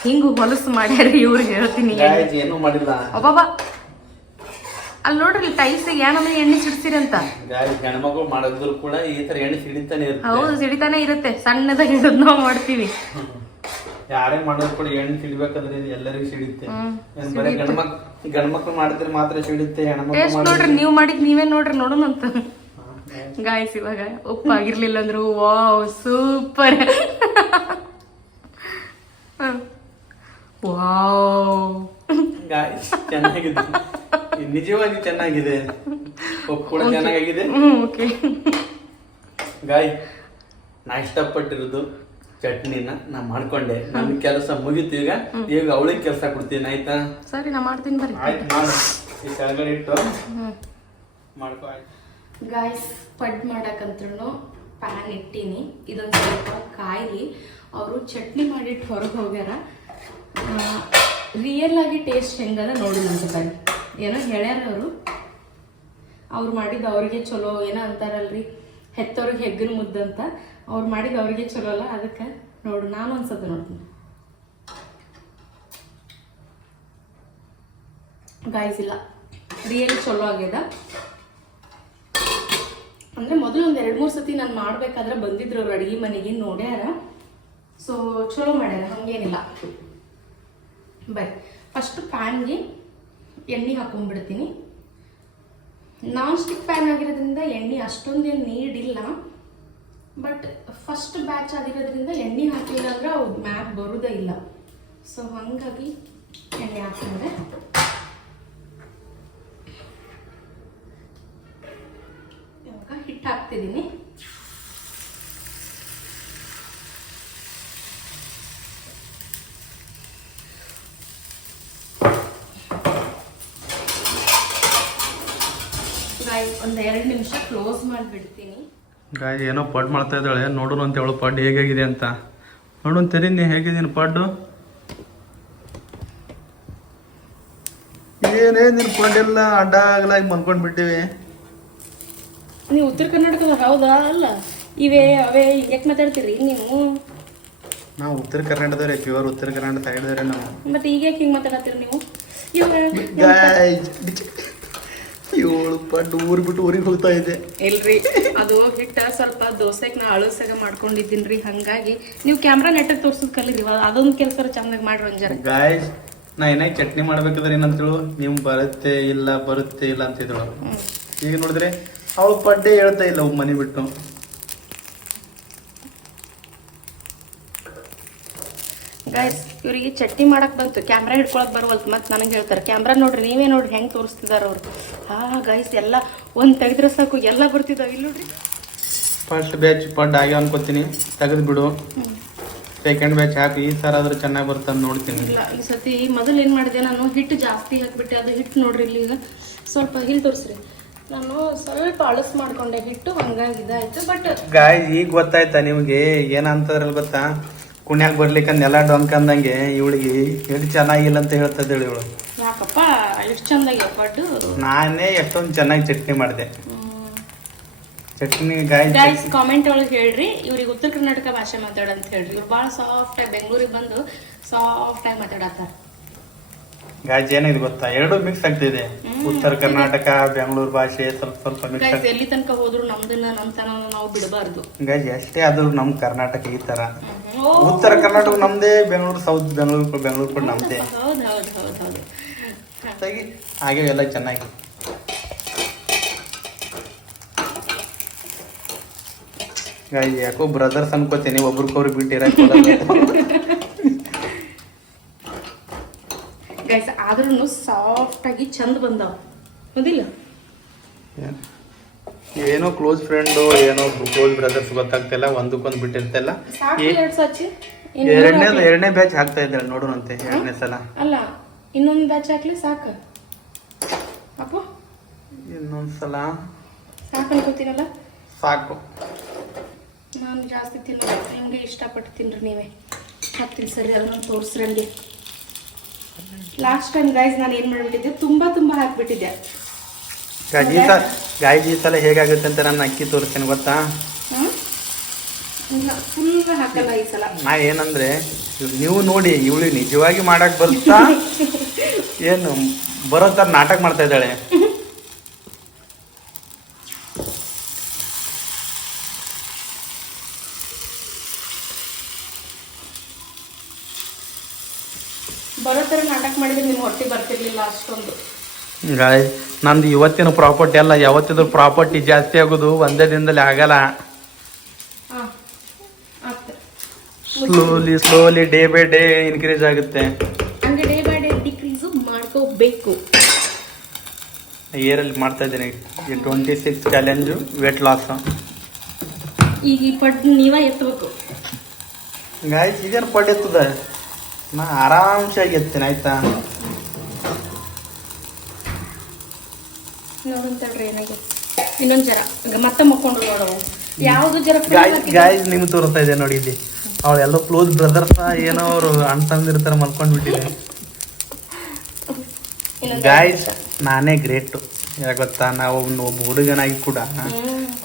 A: ಹಿಂಗೆ ಹೊಲಸು ಮಾಡ್ಯಾರ ಇವ್ರಿಗೆ ಹೇಳ್ತೀನಿ.
B: ಏನು ಮಾಡಿಲ್ಲ.
A: ಒಬ್ಬಬ್ಬ ಅಲ್ಲಿ ನೋಡ್ರಿ ಟೈಲ್ಸ್ ಏನಮ್ಮ ಎಣ್ಣೆ ಸಿಡಿಸಿರಂತ?
B: ಹೆಣ್ಮಗು ಮಾಡಿದ್ರು ಕೂಡ ಈ ತರ ಎಣ್ಣೆ ಸಿಡಿತಾನೆ ಇರುತ್ತೆ.
A: ಹೌದು ಸಿಡಿತಾನೆ ಇರುತ್ತೆ. ಸಣ್ಣದಾಗಿ ಹಿಡಿದು ನಾವು ಮಾಡ್ತೀವಿ.
B: ಯಾರೇ ಮಾಡಿದ್ರು ಕೂಡ ಎಣ್ಣೆ ಸಿಡಿಬೇಕಂದ್ರೆ ಎಲ್ಲರಿಗೂ ಏನ್ ಬರೀ ಗಂಡ್ಮಕ್ ಗಂಡ್ಮಕ್ಳು ಮಾಡಿದ್ರೆ ಮಾತ್ರ ಸಿಡಿಯುತ್ತೆ ಹೆಣ್ಮಕ್ಳು
A: ನೋಡ್ರಿ ನೀವು ಮಾಡಿದ್ ನೀವೇ ನೋಡ್ರಿ ನೋಡೋಣಂತ ಗಾಯ್ಸ್ ಇವಾಗ ಉಪ್ಪು ಆಗಿರ್ಲಿಲ್ಲ ಅಂದ್ರು ವಾವ್ ಸೂಪರ್ ವಾವ್
B: ಗಾಯ್ಸ್ ಚೆನ್ನಾಗಿದೆ. ನಿಜವಾಗಿ ಚೆನ್ನಾಗಿದೆ. ಕೂಡ ಚೆನ್ನಾಗಿದೆ
A: ಓಕೆ
B: ಗಾಯ್ ನಾ ಇಷ್ಟಪಟ್ಟಿರೋದು ಚಟ್ನಿನ ನಾ ಮಾಡ್ಕೊಂಡೆ. ನನ್ನ ಕೆಲಸ ಮುಗೀತು ಈಗ. ಈಗ ಅವಳಿಗೆ ಕೆಲಸ ಕೊಡ್ತೀನಿ ಆಯ್ತಾ?
A: ಸರಿ ನಾ ಮಾಡ್ತೀನಿ ಬರ್ರಿ.
B: ಆಯ್ತು ಮಾಡು. ಈ ಕೆಳಗಡೆ ಇಟ್ಟು. ಮಾಡ್ಕೊ ಆಯ್ತು.
A: ಗಾಯ್ಸ್ ಪಡ್ ಮಾಡಕ್ಕಂತ್ರೂ ಪ್ಯಾನ್ ಇಟ್ಟೀನಿ. ಇದೊಂದು ಸ್ವಲ್ಪ ಕಾಯಿ ಅವರು ಚಟ್ನಿ ಮಾಡಿಟ್ಟು ಹೊರಗೆ ಹೋಗ್ಯಾರ. ರಿಯಲ್ ಆಗಿ ಟೇಸ್ಟ್ ಹೆಂಗದ ನೋಡಿ ಅಂತ ಬರ್ರಿ. ಏನೋ ಹೇಳ್ಯಾರ ಅವರು. ಅವ್ರು ಮಾಡಿದ ಅವ್ರಿಗೆ ಚಲೋ, ಏನೋ ಅಂತಾರಲ್ರಿ. ಹೆತ್ತವ್ರಿಗೆ ಹೆಗ್ಗನ ಮುದ್ದಂತ ಅವ್ರು ಮಾಡಿದ ಅವ್ರಿಗೆ ಚಲೋ ಅಲ್ಲ, ಅದಕ್ಕೆ ನೋಡು, ನಾನು ಅನ್ಸತ್ತೆ ನೋಡ್ತೀನಿ. ಗಾಯ್ಸ್ ಇಲ್ಲ. ರಿಯಲ್ ಚಲೋ ಆಗ್ಯದ. ಅಂದ್ರೆ ಮೊದಲು ಒಂದು ಎರಡು ಮೂರು ಸತಿ ನಾನು ಮಾಡ್ಬೇಕಾದ್ರೆ ಬಂದಿದ್ರು ಅವ್ರು ಅಡಿಗೆ ಮನೆಗೆ, ನೋಡ್ಯಾರ. ಸೊ ಚಲೋ ಮಾಡ್ಯಾರ, ಹಂಗೇನಿಲ್ಲ. ಬೈ ಫಸ್ಟ್ ಪ್ಯಾನ್ಗೆ ಎಣ್ಣೆ ಹಾಕೊಂಡ್ಬಿಡ್ತೀನಿ. ನಾನ್ ಸ್ಟಿಕ್ ಪ್ಯಾನ್ ಆಗಿರೋದ್ರಿಂದ ಎಣ್ಣೆ ಅಷ್ಟೊಂದೇನು ನೀಡಿಲ್ಲ. ಬಟ್ ಫಸ್ಟ್ ಬ್ಯಾಚ್ ಆಗಿರೋದ್ರಿಂದ ಎಣ್ಣೆ ಹಾಕಿಲ್ಲ ಅಂದ್ರೆ ಅವು ಮ್ಯಾಪ್ ಬರೋದೇ ಇಲ್ಲ. ಸೊ ಹಂಗಾಗಿ ಎಣ್ಣೆ ಹಾಕಿದ್ರೆ ಹಾಕ್ತಿದ್ದೀನಿ ಒಂದು ಎರಡು ನಿಮಿಷ ಕ್ಲೋಸ್ ಮಾಡಿಬಿಡ್ತೀನಿ.
B: ಗಾಯ ಏನೋ ಪಡ್ ಮಾಡ್ತಾ ಇದ್ದಾಳೆ. ನೋಡೋಣ ಅಂತ ಹೇಳು. ಪಡ್ ಹೇಗಾಗಿದೆ ಅಂತ. ನೋಡೋಣ ತೆರೀನಿ ಹೇಗಿದ್ದೀನಿ ಪಡ್ಡು ಏನೇ ನಿನ್ ಪಡ್ಡೆಲ್ಲ ಅಡ್ಡ ಆಗಲಾಗಿ ಬಂದ್ಕೊಂಡ್ಬಿಟ್ಟಿವಿ
A: ನೀವು ಉತ್ತರ ಕರ್ನಾಟಕದ ಹೌದಾ? ಅಲ್ಲ. ಇವೇ ಅವೇ ಯಾಕೆ ಮಾತಾಡ್ತೀರಿ ನೀವು?
B: ನಾವು ಉತ್ತರ ಕರ್ನಾಟಕದವ್ರೆ. ಪ್ಯೂರ್ ಉತ್ತರ ಕರ್ನಾಟಕ ಸೈಡ್ದವ್ರೆ ನಾವು.
A: ಮತ್ತೆ ಈಗ ಯಾಕೆ ಹಿಂಗೆ ಮಾತಾಡತ್ತೀರಿ ನೀವು? ಇವ
B: ಏಳು ಪಡ್ಡು ಊರು ಬಿಟ್ಟು ಊರಿಗೆ ಹೋಗ್ತಾ ಇದ್ದೆ.
A: ಇಲ್ರಿ ಅದು ಹಿಟ್ಟ ಸ್ವಲ್ಪ ದೋಸೆಗೆ ನಾ ಅಳಸಾಗ ರೀ ಹಂಗಾಗಿ ನೀವು ಕ್ಯಾಮ್ರಾ ನೆಟ್ಟಗೆ ತೋರ್ಸದ್ ಕಲೀರಿ ಅದೊಂದ್ ಕೆಲಸ ಚಂದಾಗಿ ಮಾಡ್ರಿ ಒಂಜರ ಜರ
B: ಗಾಯ್ಸ್ ನಾ ಏನಾಗ ಚಟ್ನಿ ಮಾಡ್ಬೇಕಾದ್ರೆ ಏನಂತೇಳು ನೀವು ಬರುತ್ತೆ ಇಲ್ಲ ಬರುತ್ತೆ ಇಲ್ಲ ಅಂತಿದ್ರು ಈಗ ನೋಡಿದ್ರೆ ಅವಳು ಪಡ್ಡೆ ಹೇಳ್ತಾ ಇಲ್ಲ ಮನೆ ಬಿಟ್ಟು.
A: ಗೈಸ್ ಇವರಿಗೆ ಚಟ್ನಿ ಮಾಡಕ್ ಬಂತು. ಕ್ಯಾಮ್ರಾ ಹಿಡ್ಕೊಳಕ್ ಬರುವಲ್ತು. ಮತ್ತೆ ನನಗೆ ಹೇಳ್ತಾರೆ ಕ್ಯಾಮ್ರಾ ನೋಡ್ರಿ ನೀವೇ ನೋಡ್ರಿ ಹೆಂಗೆ ತೋರಿಸ್ತಿದಾರ ಅವ್ರು. ಹಾ ಗೈಸ್ ಎಲ್ಲ ಒಂದ್ ತೆಗೆದ್ರೆ ಸಾಕು ಎಲ್ಲ ಬರ್ತಿದಾವ. ಇಲ್ಲಿ ನೋಡ್ರಿ.
B: ಫಸ್ಟ್ ಬ್ಯಾಚ್ ಪಡ್ ಆಗ್ಯಾವ ಅನ್ಕೋತೀನಿ. ತೆಗೆದು ಬಿಡು. ಸೆಕೆಂಡ್ ಬ್ಯಾಚ್ ಹಾಕಿ ಈ ಸರ ಆದ್ರೂ ಚೆನ್ನಾಗಿ ಬರ್ತದೆ ನೋಡ್ತೀನಿ.
A: ಇಲ್ಲ ಈ ಸತಿ ಮೊದಲು ಏನು ಮಾಡಿದೆ ನಾನು ಹಿಟ್ಟು ಜಾಸ್ತಿ ಹಾಕ್ಬಿಟ್ಟೆ ಅದು ಹಿಟ್ಟು ನೋಡ್ರಿ ಇಲ್ಲಿ ಈಗ. ಸ್ವಲ್ಪ ಹಿಲ್ ತೋರಿಸ್ರಿ. ನಾನು ಸ್ವಲ್ಪ ಅಳಸ್ ಮಾಡ್ಕೊಂಡೆ ಹಿಟ್ಟು ಹಂಗಾಗಿ ಇದಾಯ್ತು ಬಟ್
B: ಗಾಯ್ ಈಗ ಗೊತ್ತಾಯ್ತಾ ನಿಮ್ಗೆ ಏನಂತದ್ರಲ್ಲಿ ಗೊತ್ತಾ? ಕುಣ್ಯಾಗ ಬರ್ಲಿಕ್ಕ ನೆಲ ಡೊಂಕ್ ಅಂದಂಗೆ ಇವಳಿಗೆ ಎಷ್ಟು ಚೆನ್ನಾಗಿಲ್ಲ ಅಂತ ಹೇಳ್ತದ ಇವಳು.
A: ಯಾಕಪ್ಪ ಎಷ್ಟು ಚಂದಾಗಿ ಪಡ್ಡು
B: ನಾನೇ ಎಷ್ಟೊಂದು ಚೆನ್ನಾಗಿ ಚಟ್ನಿ ಮಾಡಿದೆ. ಚಟ್ನಿ ಗಾಯ
A: ಗೈಸ್ ಕಾಮೆಂಟ್ ಒಳಗೆ ಹೇಳ್ರಿ ಇವ್ರಿಗೆ ಉತ್ತರ ಕರ್ನಾಟಕ ಭಾಷೆ ಮಾತಾಡಂತ ಹೇಳ್ರಿ. ಇವ್ರು ಭಾಳ ಸಾಫ್ಟ್ ಆಗಿ ಬೆಂಗಳೂರಿಗೆ ಬಂದು ಸಾಫ್ಟ್ ಆಗಿ ಮಾತಾಡತ್ತಾರ.
B: ಗಾಜ್ ಏನಾಗಿದೆ ಗೊತ್ತಾ? ಎರಡು ಮಿಕ್ಸ್ ಆಗ್ತಿದೆ. ಉತ್ತರ ಕರ್ನಾಟಕ ಬೆಂಗಳೂರು ಭಾಷೆ ಸ್ವಲ್ಪ ಸ್ವಲ್ಪ ಮಿಕ್ಸ್
A: ಎಲ್ಲಿ ತನಕ ಹೋದ್ರು ನಮ್ದನ್ನ ನಾವು ಬಿಡಬಾರ್ದು.
B: ಗಾಜಿ ಅಷ್ಟೇ ಆದ್ರೂ ನಮ್ ಕರ್ನಾಟಕ ಈ ತರ. ಉತ್ತರ ಕರ್ನಾಟಕ ನಮ್ದೇ ಬೆಂಗಳೂರು ಸೌತ್ ಬೆಂಗಳೂರು ಬೆಂಗಳೂರು ಕೂಡ ನಮ್ದೇ.
A: ಹೌದು ಹೌದು ಹೌದು ಹೌದು.
B: ಹಾಗಾಗಿ ಹಾಗೆ ಎಲ್ಲ ಚೆನ್ನಾಗಿ. ಗಾಜಿ ಯಾಕೋ ಬ್ರದರ್ಸ್ ಅನ್ಕೋತೀನಿ ಒಬ್ರಿಗೊಬ್ರು ಬಿಟ್ಟಿರಕ್
A: ಗೈಸ್ ಆದ್ರೂ ಸಾಫ್ಟ್ ಆಗಿ ಚಂದ ಬಂದವ. ಹೌದಿಲ್ಲ
B: ಏನೋ? ಕ್ಲೋಸ್ ಫ್ರೆಂಡು ಏನೋ ಕ್ಲೋಸ್ ಬ್ರದರ್ಸ್ ಗೊತ್ತಾಗ್ತಿಲ್ಲ ಒಂದಕ್ಕೊಂದು ಬಿಟ್ಟಿರ್ತಿಲ್ಲ. ಎರಡನೇ ಎರಡನೇ ಬ್ಯಾಚ್ ಹಾಕ್ತಾ ಇದ್ದಾರೆ ನೋಡೋಣಂತೆ ಎರಡನೇ ಸಲ.
A: ಅಲ್ಲ ಇನ್ನೊಂದು ಬ್ಯಾಚ್ ಹಾಕ್ಲಿ ಸಾಕು. ಅಪ್ಪ
B: ಇನ್ನೊಂದ್ಸಲ
A: ಸಾಕು ಅನ್ಕೋತೀರಲ್ಲ?
B: ಸಾಕು.
A: ನಾನು ಜಾಸ್ತಿ ತಿನ್ನ ಹಿಂಗೆ ಇಷ್ಟಪಟ್ಟು ತಿನ್ರಿ ನೀವೇ. ಹಾಕ್ತೀನಿ ಸರಿ ಅದನ್ನ ತೋರಿಸ್ರಂಗೆ ಲಾಸ್ಟ್ ಟೈಮ್ ಗೈಸ್ ನಾನು ಏನು ಮಾಡ್ಬಿಟ್ಟಿದ್ದೆ? ತುಂಬ ತುಂಬ ಹಾಕ್ಬಿಟ್ಟಿದ್ದೆ.
B: ಸಲ ಸಲ ಹೇಗಾಗುತ್ತೆ ಅಂತ ನಾನು ಅಕ್ಕಿ ತೋರಿಸ್ತೇನೆ ಗೊತ್ತಾ?
A: ಇಲ್ಲ ಫುಲ್ ಹಾಕಲ್ಲ ಈ ಸಲ.
B: ನಾ ಏನಂದ್ರೆ ನೀವು ನೋಡಿ ಇವಳು ನಿಜವಾಗಿ ಮಾಡಕ್ ಬರುತ್ತಾ ಏನು ಬರೋ ತರ ನಾಟಕ ಮಾಡ್ತಾ ಇದ್ದಾಳೆ
A: ಬರೋ ಥರ ನಾಟಕ ಮಾಡಿದ್ರೆ ನಿಮ್ಮ ಹೊಟ್ಟೆ ಬರ್ತಿರ್ಲಿಲ್ಲ ಅಷ್ಟೊಂದು
B: ಗಾಯ್ ನಂದು ಇವತ್ತಿನ ಪ್ರಾಪರ್ಟಿ ಅಲ್ಲ ಯಾವತ್ತಿದ್ರು ಪ್ರಾಪರ್ಟಿ ಜಾಸ್ತಿ ಆಗೋದು ಒಂದೇ ದಿನದಲ್ಲಿ ಆಗಲ್ಲ. Slowly slowly day by day increase ಆಗುತ್ತೆ.
A: ಡೇ ಬೈ ಡೇ ಡಿಕ್ರೀಸು ಮಾಡ್ಕೋಬೇಕು.
B: ಇಯರಲ್ಲಿ ಮಾಡ್ತಾ ಇದ್ದೀನಿ. ಈ twenty six challenge weight loss
A: ಈಗ ಈ ಪಡ್ ನೀವೇ ಎತ್ತಬೇಕು
B: ಗಾಯ್ಸ್ ಇದೇನು ಎತ್ತದ? ನಾ ಆರಾಮ್ಸಾಗಿ ಎತ್ತೇನೆ ಆಯ್ತಾ?
A: ಏನಾಗಿದೆ? ಇನ್ನೊಂದು ಜರ ಈಗ ಮತ್ತೆ ಮಕ್ಕೊಂಡು ನೋಡವು ಯಾವುದು ಜರ
B: ಗಾಯ್ಸ್ ನಿಮ್ಗೆ ತೋರಿಸ್ತಾ ಇದೆ ನೋಡಿ ಇಲ್ಲಿ. ಅವಳೆಲ್ಲ ಕ್ಲೋಸ್ ಬ್ರದರ್ಸ್ ಏನೋ ಅವರು ಅಣ್ಣ ತಮ್ಮದಿರ್ತಾರೆ ಮಲ್ಕೊಂಡ್ಬಿಟ್ಟಿದೆ ಗಾಯ್ಸ್ ನಾನೇ ಗ್ರೇಟು ಯಾಕೆ ಗೊತ್ತಾ ನಾವು ಒಬ್ಬ ಹುಡುಗನಾಗಿ ಕೂಡ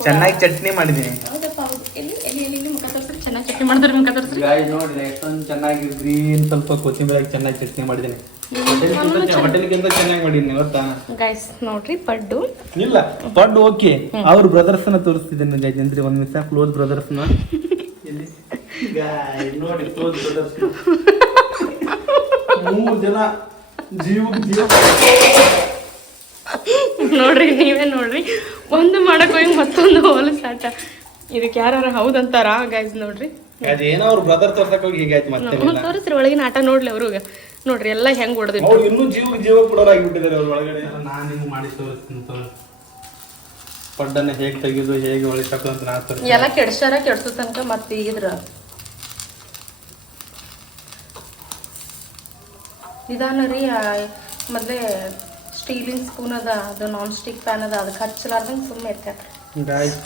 B: ಚೆನ್ನಾಗಿ ಚಟ್ನಿ ಮಾಡಿದೀನಿ.
A: ಹೌದಪ್ಪ ಹೌದು. ಎಲ್ಲಿ ಎಲ್ಲಿ ಎಲ್ಲಿ ಎಲ್ಲಿ ಮುಖ ಚೆನ್ನಾಗಿ ಚಟ್ನಿ ಮಾಡಿದ್ರೆ ಮುಖ ತೋರಿಸ್ರಿ.
B: ಗಾಯ್ಸ್ ನೋಡ್ರಿ ಎಷ್ಟೊಂದು ಚೆನ್ನಾಗಿ ಗ್ರೀನ್ ಸ್ವಲ್ಪ ಕೊತ್ತಿಂಬರಿ ಚೆನ್ನಾಗಿ ಚಟ್ನಿ ಮಾಡಿದ್ದೀನಿ ಹೋಟೆಲ್ಗಿಂತ ಚೆನ್ನಾಗಿ ಮಾಡಿದ್ದೀನಿ ಗೊತ್ತಾ?
A: ಗೈಸ್ ನೋಡ್ರಿ ಪಡ್ಡು.
B: ಇಲ್ಲ ಪಡ್ಡು ಓಕೆ. ಅವ್ರ ಬ್ರದರ್ಸ್ನ ತೋರಿಸ್ತಿದ್ದೇನೆ ಗಜೇಂದ್ರಿ ಒಂದ್ ನಿಮಿಷ ಕ್ಲೋಸ್ ಬ್ರದರ್ಸ್ನ? ಇಲ್ಲಿ Guys, ನೋಡಿ ಕ್ಲೋಸ್ ಬ್ರದರ್ಸ್ ಮೂರ್ ಜನ ಜೀವ ಜೀವ.
A: ನೋಡ್ರಿ ನೀವೇ ನೋಡ್ರಿ. ಒಂದು ಮಾಡಕ್ ಹೋಗಿ ಮತ್ತೊಂದು ಹೋಲ್ ಸಾಟ. ಇದಕ್ಕೆ ಯಾರು ಹೌದಂತಾರ ಗೈಸ್ ನೋಡ್ರಿ.
B: ಅದೇನೋ ಅವ್ರ ಬ್ರದರ್ ತೋರ್ಸಕ್ ಹೋಗಿ ಹೀಗಾಯ್ತು ಮತ್ತೆ
A: ತೋರಿಸ್ರಿ ಒಳಗಿನ ಆಟ ನೋಡ್ಲಿ ಅವ್ರಿಗೆ ನೋಡ್ರಿ ಎಲ್ಲ ಹೆಂಗ್ ಹೊಡೆದಿ
B: ಅವ್ರು ಇನ್ನೂ ಜೀವ ಜೀವ ಕೊಡೋರಾಗಿಬಿಟ್ಟಿದ್ದಾರೆ ಅವ್ರ ಒಳಗಡೆ. ನಾನು ನಿಮ್ಗೆ ಮಾಡಿ ತೋರಿಸ್ತೀನಿ ತೋರಿಸ್ ಪಡ್ಡನ್ನ ಹೇಗೆ ತೆಗೆದು ಹೇಗೆ ಒಳಿಸಾಕು ಅಂತ ನಾ ತೋರಿಸ್ತೀನಿ.
A: ಎಲ್ಲ ಕೆಡ್ಸಾರ ಕೆಡ್ಸೋ ತನಕ ಮತ್ತೆ ಇದ್ರ ನಿಧಾನ ರೀ ಮೊದಲೇ ಸ್ಟೀಲಿನ ಸ್ಪೂನ್ ಅದ ಅದು ನಾನ್ ಸ್ಟಿಕ್ ಪ್ಯಾನ್ ಅದ ಅದಕ್ಕೆ ಹಚ್ಚಲಾರ್ದಂಗೆ ಸುಮ್ಮನೆ ಇರ್ತಾರೆ
B: ಗಾಯ್ಸ್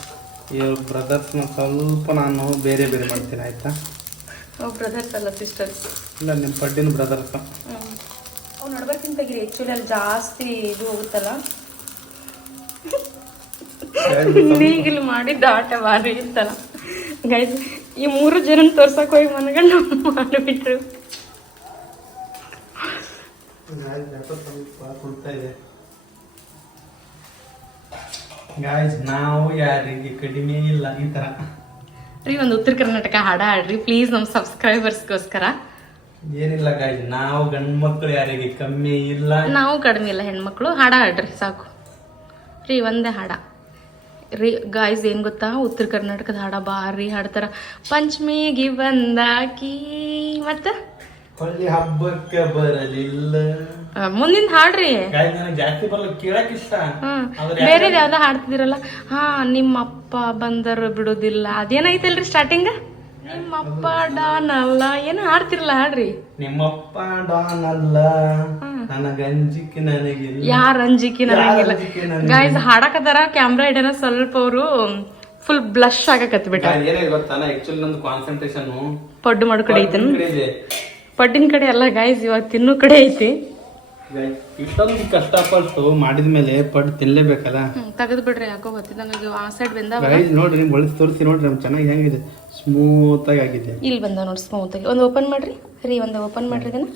B: ಇವ್ರ ಬ್ರದರ್ಸ್ನ ಸ್ವಲ್ಪ ನಾನು ಬೇರೆ ಬೇರೆ ಮಾಡ್ತೀನಿ ಆಯ್ತಾ?
A: ಬ್ರದರ್ಸ್ ಅಲ್ಲ ಸಿಸ್ಟರ್ಸ್
B: ಇಲ್ಲ ನಿಮ್ಮ ಪಡ್ಡಿನ ಬ್ರದರ್ಸ್
A: ಅವು ನೋಡ್ಬೇಕಿಂತ ತೆಗಿರಿ ಆ್ಯಕ್ಚುಲಿ ಅಲ್ಲಿ ಜಾಸ್ತಿ ಇದು ಹೋಗುತ್ತಲ್ಲ? ನೀಗಿಲ್ ಮಾಡಿದ್ದ ಆಟ ಭಾರಿ ಇತ್ತಲ್ಲ. ಗೈಸ್ ಈ ಮೂರು ಜನ ತೋರ್ಸಕ್ ಹೋಗಿ ಮನಗಂಡು ಮಾಡಿಬಿಟ್ರು.
B: ಗಾಯ್ಸ್ ನಾವು ಯಾರಿಗೆ ಕಡಿಮೆ ಇಲ್ಲ ಈ ತರ.
A: ರೀ ಒಂದು ಉತ್ತರ ಕರ್ನಾಟಕ ಹಾಡ ಹಾಡ್ರಿ. ಪ್ಲೀಸ್ ನಮ್ಮ ಸಬ್ಸ್ಕ್ರೈಬರ್ಸ್ಗೋಸ್ಕರ
B: ಏನಿಲ್ಲ ಗಾಯ್ಸ್ ನಾವು ಗಂಡು ಮಕ್ಕಳು ಯಾರಿಗೆ ಕಮ್ಮಿ ಇಲ್ಲ.
A: ನಾವು ಕಡಿಮೆ ಇಲ್ಲ ಹೆಣ್ಮಕ್ಳು. ಹಾಡ ಹಾಡ್ರಿ ಸಾಕು. ರೀ ಒಂದೇ ಹಾಡ. ರೀ ಗಾಯ್ಸ್ ಏನು ಗೊತ್ತಾ? ಉತ್ತರ ಕರ್ನಾಟಕದ ಹಾಡ ಬಾರಿ ಹಾಡ್ತಾರ. ಪಂಚಮಿಗೆ ಬಂದಾಕಿ ಮತ್ತ?
B: ಹೊಳ್ಳಿ ಹಬ್ಬಕ್ಕೆ ಬರಲಿಲ್ಲ.
A: ಮುಂದಿನ ಹಾಡ್ರಿ.
B: ನನಗೆ ಜಾಸ್ತಿ ಬರಲ್ಲ ಕೇಳಕ್ ಇಷ್ಟ.
A: ಬೇರೆ ಯಾವ್ದೋ ಹಾಡ್ತಿದಿರಲ್ಲ ಹಾ ನಿಮ್ಮ ಅಪ್ಪ ಬಂದರು ಬಿಡುದಿಲ್ಲ. ಅದೇನೈತಲ್ರಿ ಸ್ಟಾರ್ಟಿಂಗ್ ನಿಮ್ಮ ಅಪ್ಪ ಡಾನ್ ಅಲ್ಲ ಏನು ಹಾಡ್ತಿರಲ್ಲ ಹಾಡ್ರಿ.
B: ನಿಮ್ಮಪ್ಪ ಡಾನ್ ಅಲ್ಲ ನನಗೆ ನನಗಿಲ್ಲ.
A: ಯಾರ ಅಂಜಿಕೆ ನನಗಿಲ್ಲ?
B: ಅಂಜಿಕೆ.
A: ಗಾಯ್ಸ್ ಹಾಡಕದಾರ ಕ್ಯಾಮ್ರಾ ಹಿಡನ ಸ್ವಲ್ಪ ಅವರು ಫುಲ್ ಬ್ಲಶ್ ಆಗಕತ್ ಬಿಟ್ಟ
B: ಏನೇ ಏನಾಗಿದೆ ಆಕ್ಚುಲಿ ನಂದು ಕಾನ್ಸಂಟ್ರೇಷನ್
A: ಪಡ್ಡು ಮಾಡೋ ಕಡೆ ಐತೇನು
B: ಇದೆ
A: ಪಡ್ಡಿನ ಕಡೆ ಅಲ್ಲ ಗಾಯ್ಸ್ ಇವಾಗ ತಿನ್ನೋ ಕಡೆ ಐತಿ.
B: ಇಷ್ಟೊಂದು ಕಷ್ಟಪಟ್ಟು ಮಾಡಿದ್ಮೇಲೆ ಪಡ್ ತಿನ್ಲೇಬೇಕಲ್ಲ?
A: ತೆಗೆದು ಬಿಡ್ರಿ ಯಾಕೋ ಗೊತ್ತಿದ್ದಂಗೆ ಆ ಸೈಡ್ ಬಂದ
B: ಗೈಸ್ ನೋಡ್ರಿ ನಿಮ್ ಬಳಸಿ ತೋರಿಸಿ ನೋಡ್ರಿ ನಮ್ಗೆ ಚೆನ್ನಾಗಿ ಹೆಂಗಿದೆ. ಸ್ಮೂತ್ ಆಗಿ ಆಗಿದೆ.
A: ಇಲ್ಲಿ ಬಂದ ನೋಡಿ ಸ್ಮೂತ್ ಆಗಿ. ಒಂದು ಓಪನ್ ಮಾಡ್ರಿ. ರೀ ಒಂದು ಓಪನ್ ಮಾಡ್ರಿ ಇದನ್ನ.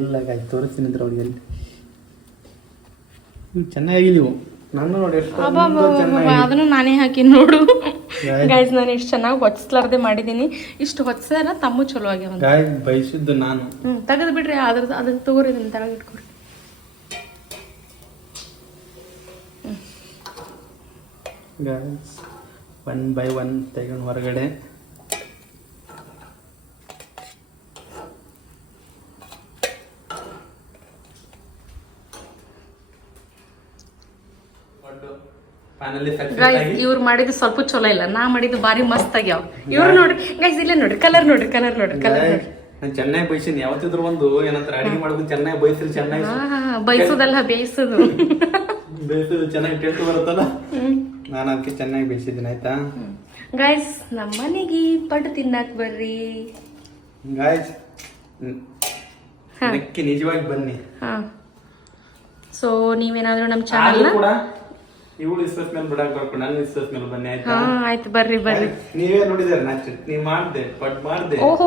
B: ಇಲ್ಲ ಗಾಯ್ಸ್ ತೋರಿಸ್ತೀನಿ ನಿಂತ್ರ ಅವ್ರಿಗೆ ಎಲ್ಲಿ? ಚೆನ್ನಾಗಿ ನೀವು ನಾನು ನೋಡಿ
A: ಅದನ್ನು ನಾನೇ ಹಾಕಿ ನೋಡು. ಗೈಸ್ ನಾನು ಇಷ್ಟು ಚೆನ್ನಾಗಿ ಹೊಚ್ಲಾರ್ದೆ ಮಾಡಿದೀನಿ. ಇಷ್ಟು ಹೊಚ್ಸಾರ ತಮ್ಮ ಚಲೋ ಆಗ್ಯಾವ
B: ಬಯಸಿದ್ದು ನಾನು.
A: ಹ್ಮ್ ತೆಗೆದು ಬಿಡ್ರಿ ಅದ್ರ ಅದನ್ನ ತಗೋರಿ ಇದನ್ನ ತೆಗೆದು ಇಟ್ಕೊರಿ.
B: ಗಾಯ್ಸ್ ಒನ್ ಬೈ ಒನ್ ತೆಗೊಂಡು ಹೊರಗಡೆ.
A: ಗೈಸ್ ಇವ್ರು ಮಾಡಿದ್ದು ಸ್ವಲ್ಪ ಚಲೋ ಇಲ್ಲ. ನಾ ಮಾಡಿದ್ದು ಬಾರಿ ಮಸ್ತ್ ಆಗ್ಯಾವ. ಇವ್ರು ನೋಡ್ರಿ. ಗೈಸ್ ಇಲ್ಲೇ ನೋಡ್ರಿ. ಕಲರ್ ನೋಡ್ರಿ ಕಲರ್ ನೋಡ್ರಿ ಕಲರ್ ನೋಡ್ರಿ.
B: ನಾನು ಚೆನ್ನಾಗಿ ಬಯಸಿನಿ ಯಾವತ್ತಿದ್ರು ಒಂದು ಏನಂತಾರೆ ಅಡಿಗೆ ಮಾಡೋದು ಚೆನ್ನಾಗಿ ಬಯಸಿರಿ ಚೆನ್ನಾಗಿ
A: ಬಯಸೋದಲ್ಲ ಬೇಯಿಸೋದು.
B: ಬೇಯಿಸೋದು ಚೆನ್ನಾಗಿ ಟೇಸ್ಟ್ ಬರುತ್ತಲ್ಲ? ನಾನು ಅದಕ್ಕೆ ಚೆನ್ನಾಗಿ ಬೇಯಿಸಿದ್ದೀನಿ ಆಯ್ತಾ?
A: ಗೈಸ್ ನಮ್ಮ ಮನೆಗೆ ಪಡ್ಡು ತಿನ್ನಕ್ ಬರ್ರಿ.
B: ಗಾಯ್ಸ್ ಅದಕ್ಕೆ ನಿಜವಾಗಿ ಬನ್ನಿ.
A: ಹಾ. ಸೊ ನೀವೇನಾದ್ರೂ ನಮ್ಮ ಚಾನಲ್ನ
B: ಕೂಡ ಇವಳು ಇಸ್ವಸ್ ಮೇಲೆ ಬಿಡಕ್ ಬರ್ಕೊಂಡು ನಾನು ಇಸ್ವಸ್ ಮೇಲೆ ಬನ್ನಿ ಆಯ್ತಾ?
A: ಹಾ ಆಯ್ತು ಬರ್ರಿ ಬರ್ರಿ.
B: ನೀವೇ ನೋಡಿದಾರೆ ನಾ ಚಟ್ನಿ ಮಾಡ್ದೆ ಪಡ್ ಮಾಡ್ದೆ.
A: ಓಹೋ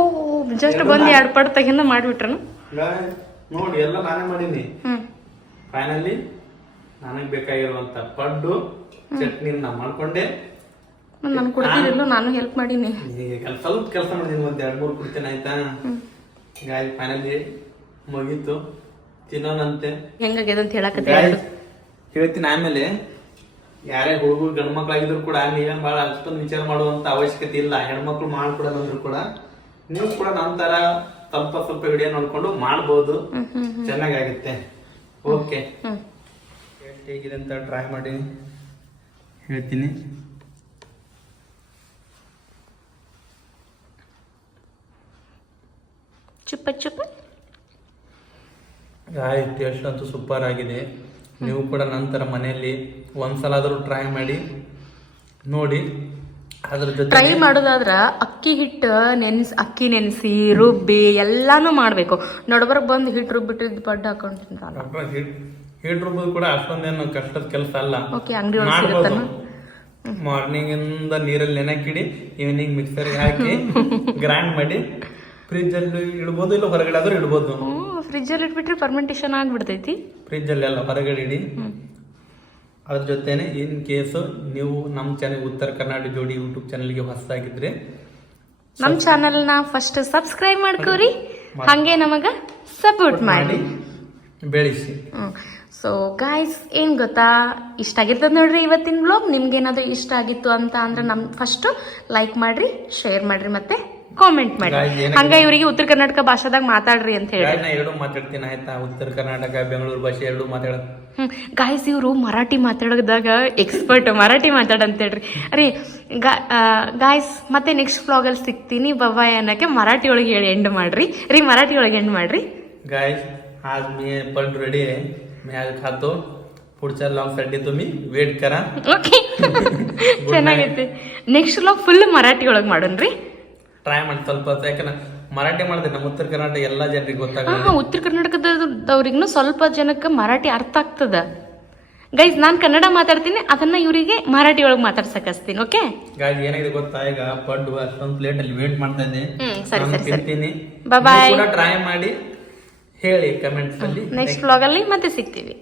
A: ಜಸ್ಟ್ ಬಂದ್ ಎರಡು ಪಡ್ ತಗಿಂದ ಮಾಡ್ಬಿಟ್ರನು?
B: ನೋಡಿ ಎಲ್ಲ ನಾನೇ ಮಾಡೀನಿ.
A: ಹ್ಮ್.
B: ಫೈನಲಿ ನನಗ್ ಬೇಕಾಗಿರುವಂತ ಪಡ್ಡು ಚಟ್ನಿ ನಾ ಮಾಡ್ಕೊಂಡೆ.
A: ನಾನು ಕೊಡ್ತೀರಿಲ್ಲ ನಾನು ಹೆಲ್ಪ್ ಮಾಡೀನಿ.
B: ಈಗ ಸ್ವಲ್ಪ ಕೆಲಸ ಮಾಡಿದೀನಿ ಒಂದ್ ಎರಡ್ ಮೂರು ಕೊಡ್ತೇನೆ ಆಯ್ತಾ? ಗಾಯ್ ಫೈನಲಿ ಮುಗೀತು. ತಿನ್ನೋಣಂತೆ.
A: ಹೆಂಗಾಗ್ಯದ ಅಂತ ಹೇಳಕತ್ತಿ
B: ಹೇಳ್ತೀನಿ ಆಮೇಲೆ ಯಾರೇ ಹುಡುಗರು ಗಂಡು ಮಕ್ಕಳಾಗಿದ್ರು ಕೂಡ ನೀವೇ ಬಹಳ ಅಷ್ಟೊಂದು ವಿಚಾರ ಮಾಡುವಂತ ಅವಶ್ಯಕತೆ ಇಲ್ಲ. ಹೆಣ್ಮಕ್ಳು ಮಾಡ್ಕೊಡಲ್ಲ ಅಂದ್ರು ಕೂಡ ನೀವು ಕೂಡ ನಂತರ ಸ್ವಲ್ಪ ಸ್ವಲ್ಪ ವಿಡಿಯೋ ನೋಡ್ಕೊಂಡು ಮಾಡ್ಬೋದು. ಚೆನ್ನಾಗಾಗುತ್ತೆ. ಓಕೆ ಹೇಗಿದೆ ಅಂತ ಟ್ರೈ ಮಾಡಿ. ಹೇಳ್ತೀನಿ.
A: ಚುಪ್ಪ ಚುಪ್ಪ.
B: ಆಯ್ತು ಎಷ್ಟಂತೂ ಅಂತೂ ಸೂಪರ್ ಆಗಿದೆ. ನೀವು ಕೂಡ ನಂತರ ಮನೆಯಲ್ಲಿ ಒಂದ್ಸಲ ಆದರೂ ಟ್ರೈ ಮಾಡಿ ನೋಡಿ. ಅದ್ರ ಜೊತೆ
A: ಟ್ರೈ ಮಾಡೋದಾದ್ರ ಅಕ್ಕಿ ಹಿಟ್ಟು ನೆನ್ಸ್ ಅಕ್ಕಿ ನೆನೆಸಿ ರುಬ್ಬಿ ಎಲ್ಲಾನು ಮಾಡಬೇಕು. ನಡ್ಬರ್ಗ್ ಬಂದು ಹಿಟ್ಟು ರುಬ್ಬಿಟ್ಟಿದ್ದು ಪಡ್ಡ ಹಾಕೊಂಡು ತಿಂತಾನ
B: ಹಿಟ್ಟು ರುಬ್ಬೋದು ಕೂಡ ಅಷ್ಟೊಂದೇನು ಕಷ್ಟದ ಕೆಲಸ ಅಲ್ಲ.
A: ಓಕೆ ಅಂಗಡಿ ಒಳಗೆ
B: ಮಾರ್ನಿಂಗ್ ಇಂದ ನೀರಲ್ಲಿ ನೆನಕಿಡಿ ಈವ್ನಿಂಗ್ ಮಿಕ್ಸರ್ಗೆ ಹಾಕಿ ಗ್ರೈಂಡ್ ಮಾಡಿ ಫ್ರಿಜ್ ಅಲ್ಲಿ ಇಡ್ಬೋದು ಇಲ್ಲ ಹೊರಗಡೆ ಆದ್ರೂ ಇಡ್ಬೋದು.
A: ಫ್ರಿಜ್ಜಲ್ಲಿ ಇಟ್ಬಿಟ್ರೆ ಫರ್ಮೆಂಟೇಷನ್ ಆಗಿಬಿಡ್ತೈತಿ.
B: ಫ್ರಿಜ್ ಅಲ್ಲಿ ಎಲ್ಲ ಹೊರಗಡೆ ಇಡಿ. ಅದ್ರ ಜೊತೆನೆ ಇನ್ ಕೇಸ್ ನೀವು ನಮ್ಮ ಚಾನೆಲ್ ಉತ್ತರ ಕರ್ನಾಟಕ ಜೋಡಿ ಯೂಟ್ಯೂಬ್ ಚಾನೆಲ್ಗೆ ಹೊಸದಾಗಿದ್ರೆ
A: ನಮ್ಮ ಚಾನಲ್ನ ಫಸ್ಟ್ ಸಬ್ಸ್ಕ್ರೈಬ್ ಮಾಡ್ಕೋರಿ. ಹಂಗೆ ನಮಗ ಸಪೋರ್ಟ್ ಮಾಡಿ.
B: ಬೆಳೆಸಿ.
A: ಸೊ ಗಾಯ್ಸ್ ಏನ್ ಗೊತ್ತಾ? ಇಷ್ಟ ಆಗಿರ್ತದೆ ನೋಡ್ರಿ ಇವತ್ತಿನ ಬ್ಲಾಗ್ ನಿಮ್ಗೇನಾದ್ರೂ ಇಷ್ಟ ಆಗಿತ್ತು ಅಂತ ಅಂದ್ರೆ ನಮ್ ಫಸ್ಟ್ ಲೈಕ್ ಮಾಡ್ರಿ ಶೇರ್ ಮಾಡ್ರಿ ಮತ್ತೆ. ಕಾಮೆಂಟ್ ಮಾಡಿ
B: Guys, ಏನಾಗಿದೆ?
A: ಹಂಗ ಇವರಿಗೆ ಉತ್ತರ ಕರ್ನಾಟಕ ಭಾಷಾದಾಗ ಮಾತಾಡ್ರಿ ಅಂತ ಹೇಳಿ
B: ಗಾಯನ ಎರಡು ಮಾತಾಡ್ತೀನಿ ಆಯ್ತಾ ಉತ್ತರ ಕರ್ನಾಟಕ ಬೆಂಗಳೂರು ಭಾಷೆ ಎರಡು ಮಾತಾಡೋದು
A: ಹ್ಮ್ ಗಾಯ್ಸ್ ಇವರು ಮರಾಠಿ ಮಾತಾಡೋದಾಗ ಎಕ್ಸ್ಪರ್ಟ್ ಮರಾಠಿ ಮಾತಾಡಂತ ಹೇಳ್ರಿ ಅರೆ ಗಾಯ್ಸ್ ಮತ್ತೆ ನೆಕ್ಸ್ಟ್ ವ್ಲಾಗಲ್ಲಿ ಸಿಗ್ತೀನಿ ಬಬಾಯ್ ಅನ್ನಕ್ಕೆ ಮರಾಠಿ ಒಳಗೆ ಹೇಳಿ ಎಂಡ್ ಮಾಡ್ರಿ ರೀ ಮರಾಠಿ ಒಳಗೆ ಎಂಡ್ ಮಾಡ್ರಿ
B: गाइस आज मी पण रेडी आहे मी आज खातो पुढच्या लॉंग साठी तुम्ही वेट करा
A: ಓಕೆ ಚೆನ್ನಾಗೈತಿ ನೆಕ್ಸ್ಟ್ ವ್ಲಾಗ್ ಫುಲ್ ಮರಾಠಿ ಒಳಗೆ ಮಾಡೋಣ್ರಿ
B: ಟ್ರೈ ಮಾಡಿ ಸ್ವಲ್ಪ. ಯಾಕಂದ್ರೆ ಮರಾಠಿ ಮಾಡಿದ್ರೆ ನಮ್ಮ ಉತ್ತರ ಕರ್ನಾಟಕ ಎಲ್ಲಾ ಜನರಿಗೆ
A: ಗೊತ್ತಾಗ ಉತ್ತರ ಕರ್ನಾಟಕದವ್ರಿಗೂ ಸ್ವಲ್ಪ ಜನಕ್ಕೆ ಮರಾಠಿ ಅರ್ಥ ಆಗ್ತದ. ಗೈಸ್ ನಾನು ಕನ್ನಡ ಮಾತಾಡ್ತೀನಿ ಅದನ್ನ ಇವರಿಗೆ ಮರಾಠಿ ಒಳಗೆ ಮಾತಾಡ್ಸಕ್ ಹಚ್ತೀನಿ ಓಕೆ
B: ಗೈಸ್ ಏನಾಗಿದೆ ಗೊತ್ತಾ? ಈಗ ಪಡ್ಡು ಅಷ್ಟೊಂದು ಪ್ಲೇಟ್ ಅಲ್ಲಿ ವೇಟ್ ಮಾಡ್ತಾ
A: ಇದ್ದೀನಿ. ಸರಿ, ಸರಿ.
B: ತಿಂತೀನಿ. ಬಾಯ್ ಟ್ರೈ ಮಾಡಿ ಹೇಳಿ ಕಮೆಂಟ್ಸ್ ಅಲ್ಲಿ.
A: ನೆಕ್ಸ್ಟ್ ವ್ಲಾಗ್ ಅಲ್ಲಿ ಮತ್ತೆ ಸಿಗ್ತೀವಿ.